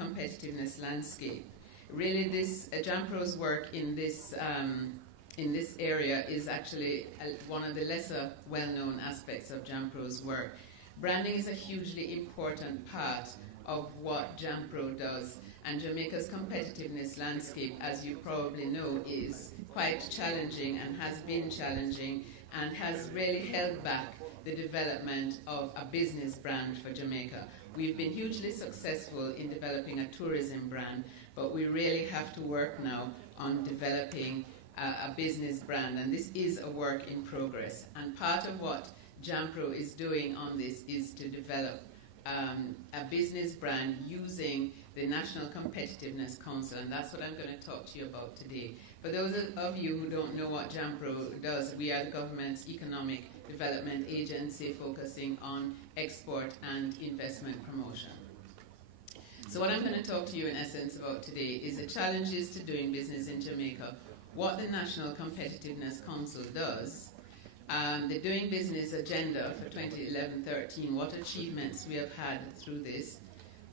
competitiveness landscape. Really, this JAMPRO's work in this area is actually one of the lesser well-known aspects of JAMPRO's work. Branding is a hugely important part of what JAMPRO does, and Jamaica's competitiveness landscape, as you probably know, is quite challenging and has been challenging and has really held back the development of a business brand for Jamaica. We've been hugely successful in developing a tourism brand, but we really have to work now on developing a business brand, and this is a work in progress. And part of what JAMPRO is doing on this is to develop a business brand using the National Competitiveness Council, and that's what I'm going to talk to you about today. For those of you who don't know what JAMPRO does, we are the government's economic development agency focusing on export and investment promotion. So what I'm going to talk to you in essence about today is the challenges to doing business in Jamaica, what the National Competitiveness Council does, the doing business agenda for 2011-13, what achievements we have had through this,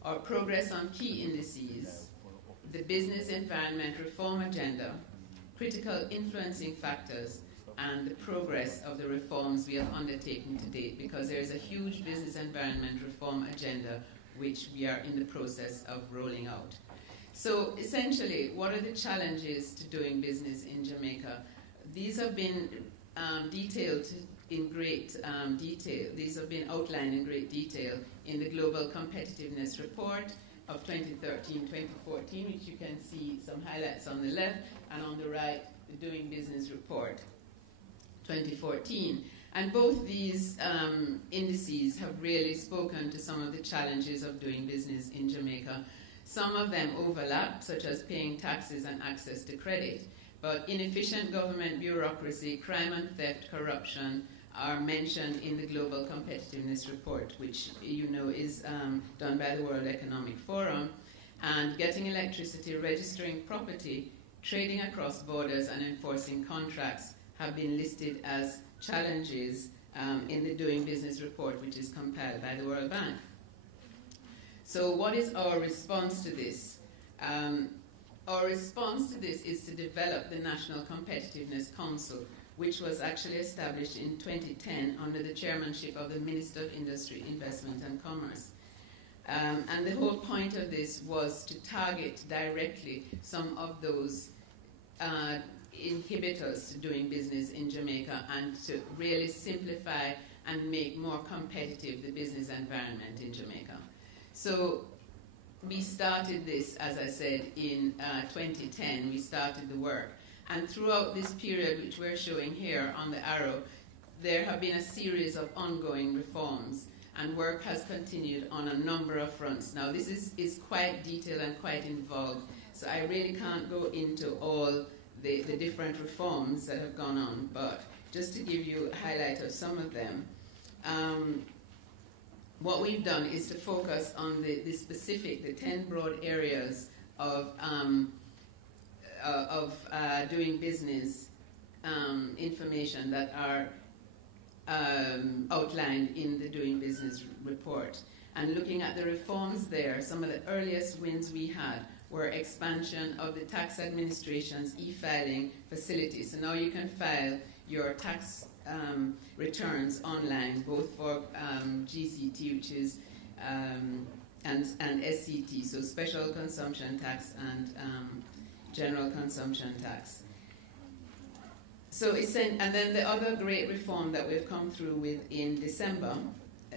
our progress on key indices, the business environment reform agenda, critical influencing factors, and the progress of the reforms we have undertaken to date, because there is a huge business environment reform agenda which we are in the process of rolling out. So essentially, what are the challenges to doing business in Jamaica? These have been detailed in great detail. These have been outlined in great detail in the Global Competitiveness Report of 2013-2014, which you can see some highlights on the left, and on the right, the Doing Business Report 2014. And both these indices have really spoken to some of the challenges of doing business in Jamaica. Some of them overlap, such as paying taxes and access to credit. But inefficient government bureaucracy, crime and theft, corruption are mentioned in the Global Competitiveness Report, which you know is done by the World Economic Forum. And getting electricity, registering property, trading across borders, and enforcing contracts have been listed as challenges in the Doing Business Report, which is compiled by the World Bank. So what is our response to this? Our response to this is to develop the National Competitiveness Council, which was actually established in 2010 under the chairmanship of the Minister of Industry, Investment and Commerce. And the whole point of this was to target directly some of those inhibitors to doing business in Jamaica and to really simplify and make more competitive the business environment in Jamaica. So we started this, as I said, in 2010. We started the work. And throughout this period, which we're showing here on the arrow, there have been a series of ongoing reforms, and work has continued on a number of fronts. Now, this is quite detailed and quite involved, so I really can't go into all the different reforms that have gone on, but just to give you a highlight of some of them, what we've done is to focus on the specific, the 10 broad areas of doing business information that are outlined in the Doing Business Report. And looking at the reforms there, some of the earliest wins we had were expansion of the tax administration's e-filing facility. So now you can file your tax returns online, both for GCT, which is and SCT, so special consumption tax and general consumption tax. So and then the other great reform that we've come through with in December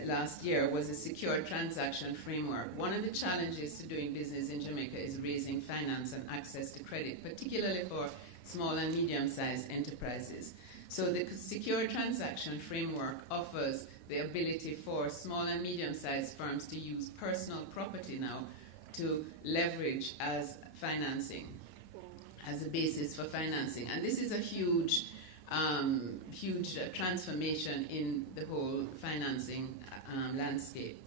last year was a secure transaction framework. One of the challenges to doing business in Jamaica is raising finance and access to credit, particularly for small and medium-sized enterprises. So the secure transaction framework offers the ability for small and medium-sized firms to use personal property now to leverage as financing, as a basis for financing. And this is a huge transformation in the whole financing landscape.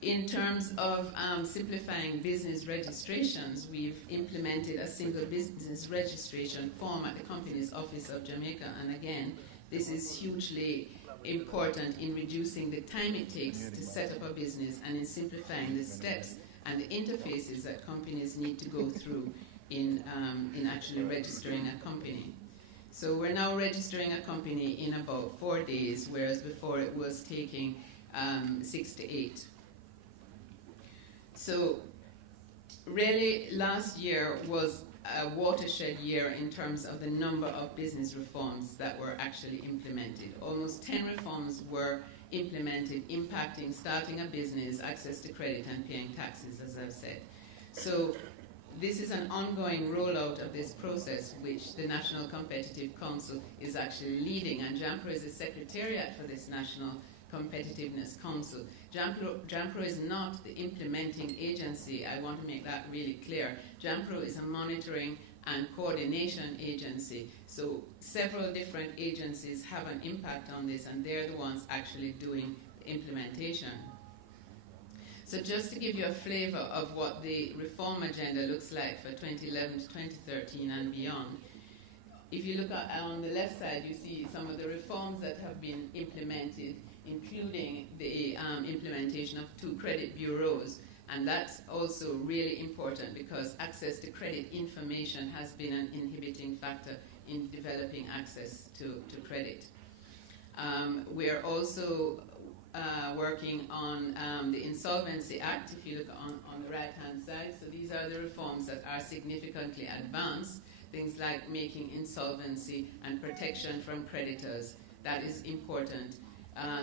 In terms of simplifying business registrations, we've implemented a single business registration form at the Companies Office of Jamaica. And again, this is hugely important in reducing the time it takes to set up a business and in simplifying the steps and the interfaces that companies need to go through in actually registering a company. So we're now registering a company in about 4 days, whereas before it was taking 6 to 8. So really last year was a watershed year in terms of the number of business reforms that were actually implemented. Almost 10 reforms were implemented, impacting starting a business, access to credit, and paying taxes, as I've said. So this is an ongoing rollout of this process, which the National Competitive Council is actually leading, and JAMPRO is the secretariat for this National Competitiveness Council. JAMPRO is not the implementing agency. I want to make that really clear. JAMPRO is a monitoring and coordination agency. So several different agencies have an impact on this, and they're the ones actually doing the implementation. So just to give you a flavor of what the reform agenda looks like for 2011 to 2013 and beyond, if you look at, on the left side, you see some of the reforms that have been implemented, including the implementation of 2 credit bureaus. And that's also really important because access to credit information has been an inhibiting factor in developing access to credit. We're also working on the Insolvency Act, if you look on the right-hand side. So these are the reforms that are significantly advanced, things like making insolvency and protection from creditors. That is important.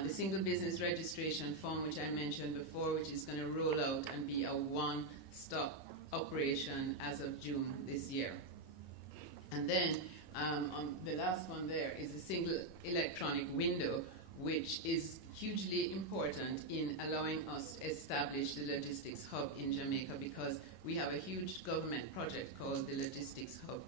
The single business registration form, which I mentioned before, which is going to roll out and be a one-stop operation as of June this year. And then on the last one there is a single electronic window, which is hugely important in allowing us to establish the logistics hub in Jamaica, because we have a huge government project called the Logistics Hub.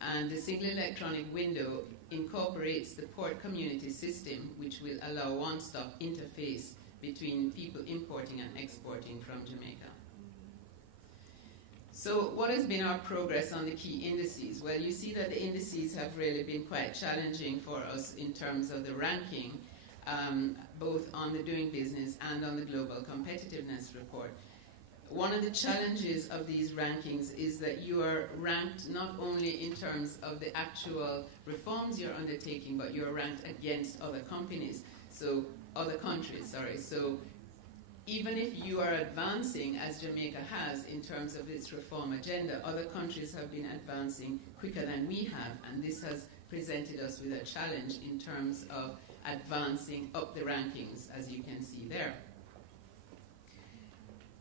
And the single electronic window incorporates the port community system, which will allow one-stop interface between people importing and exporting from Jamaica. So what has been our progress on the key indices? Well, you see that the indices have really been quite challenging for us in terms of the ranking, both on the Doing Business and on the Global Competitiveness Report. One of the challenges of these rankings is that you are ranked not only in terms of the actual reforms you're undertaking, but you're ranked against other countries. So even if you are advancing, as Jamaica has, in terms of its reform agenda, other countries have been advancing quicker than we have, and this has presented us with a challenge in terms of advancing up the rankings, as you can see there.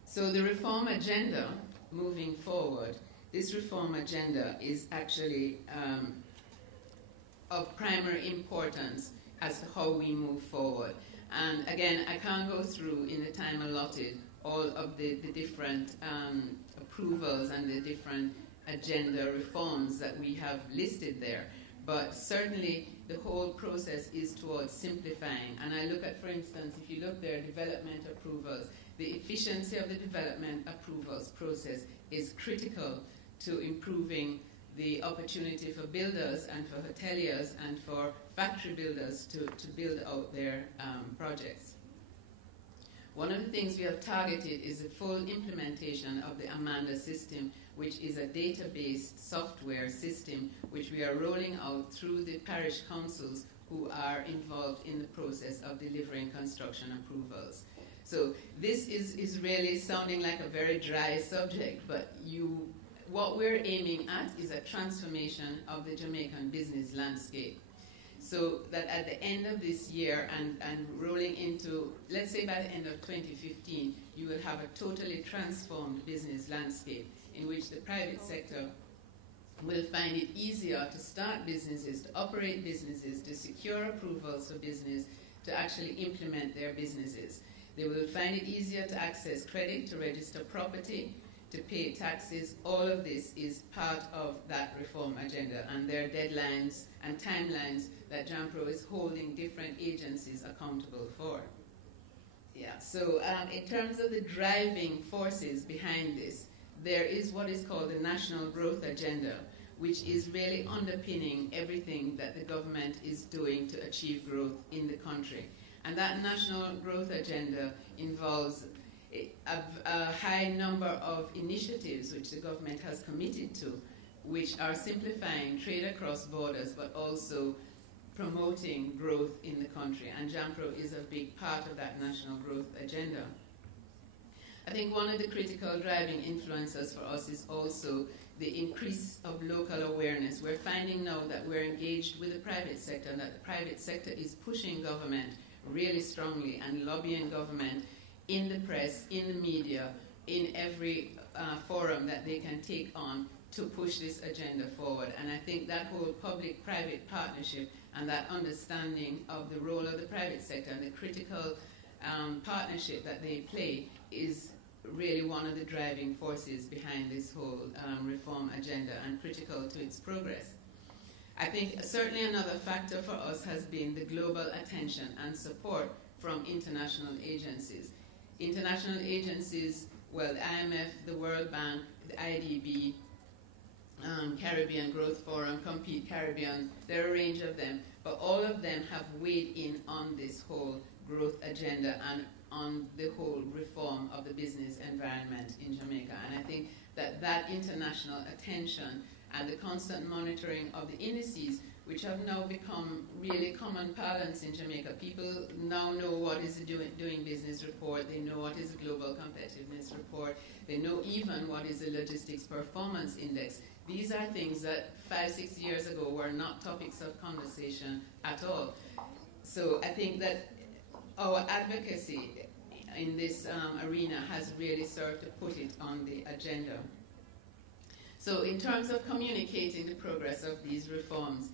So the reform agenda, moving forward, this reform agenda is actually of primary importance as to how we move forward. And again, I can't go through in the time allotted all of the different approvals and the different agenda reforms that we have listed there. But certainly the whole process is towards simplifying. And I look at, for instance, if you look there, development approvals, the efficiency of the development approvals process is critical to improving the opportunity for builders and for hoteliers and for factory builders to build out their projects. One of the things we have targeted is the full implementation of the Amanda system, which is a database software system which we are rolling out through the parish councils who are involved in the process of delivering construction approvals. So this is really sounding like a very dry subject, but what we're aiming at is a transformation of the Jamaican business landscape. So that at the end of this year and rolling into, let's say by the end of 2015, you will have a totally transformed business landscape in which the private sector will find it easier to start businesses, to operate businesses, to secure approvals for business, to actually implement their businesses. They will find it easier to access credit, to register property, to pay taxes. All of this is part of that reform agenda, and there are deadlines and timelines that JAMPRO is holding different agencies accountable for. Yeah, so in terms of the driving forces behind this, there is what is called the National Growth Agenda, which is really underpinning everything that the government is doing to achieve growth in the country. And that National Growth Agenda involves a high number of initiatives which the government has committed to, which are simplifying trade across borders, but also promoting growth in the country. And JAMPRO is a big part of that national growth agenda. I think one of the critical driving influences for us is also the increase of local awareness. We're finding now that we're engaged with the private sector, and that the private sector is pushing government really strongly and lobbying government in the press, in the media, in every forum that they can take on to push this agenda forward. And I think that whole public-private partnership and that understanding of the role of the private sector and the critical partnership that they play is really one of the driving forces behind this whole reform agenda and critical to its progress. I think certainly another factor for us has been the global attention and support from international agencies. International agencies, well, the IMF, the World Bank, the IDB, Caribbean Growth Forum, Compete Caribbean, there are a range of them, but all of them have weighed in on this whole growth agenda and on the whole reform of the business environment in Jamaica. And I think that that international attention and the constant monitoring of the indices, which have now become really common parlance in Jamaica. People now know what is a doing business report, they know what is a global competitiveness report, they know even what is a logistics performance index. These are things that 5-6 years ago were not topics of conversation at all. So I think that our advocacy in this arena has really served to put it on the agenda. So in terms of communicating the progress of these reforms,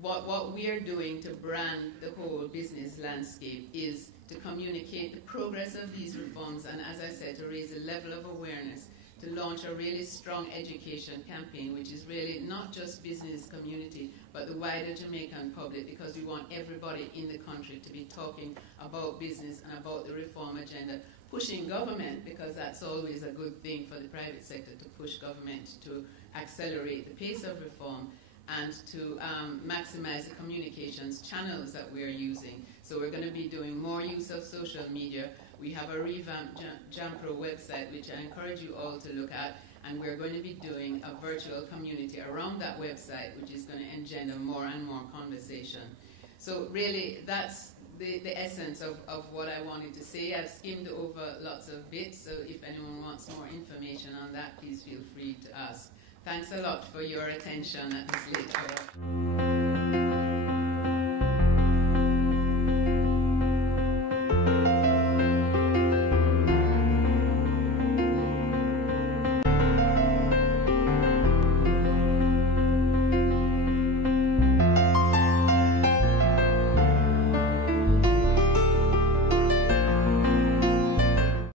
what we are doing to brand the whole business landscape is to communicate the progress of these reforms and, as I said, to raise a level of awareness, to launch a really strong education campaign, which is really not just business community, but the wider Jamaican public, because we want everybody in the country to be talking about business and about the reform agenda, pushing government, because that's always a good thing for the private sector, to push government to accelerate the pace of reform and to maximize the communications channels that we're using. So we're going to be doing more use of social media. We have a revamped JAMPRO website, which I encourage you all to look at, and we're going to be doing a virtual community around that website, which is going to engender more and more conversation. So really, that's the essence of what I wanted to say. I've skimmed over lots of bits, so if anyone wants more information on that, please feel free to ask. Thanks a lot for your attention at this late hour.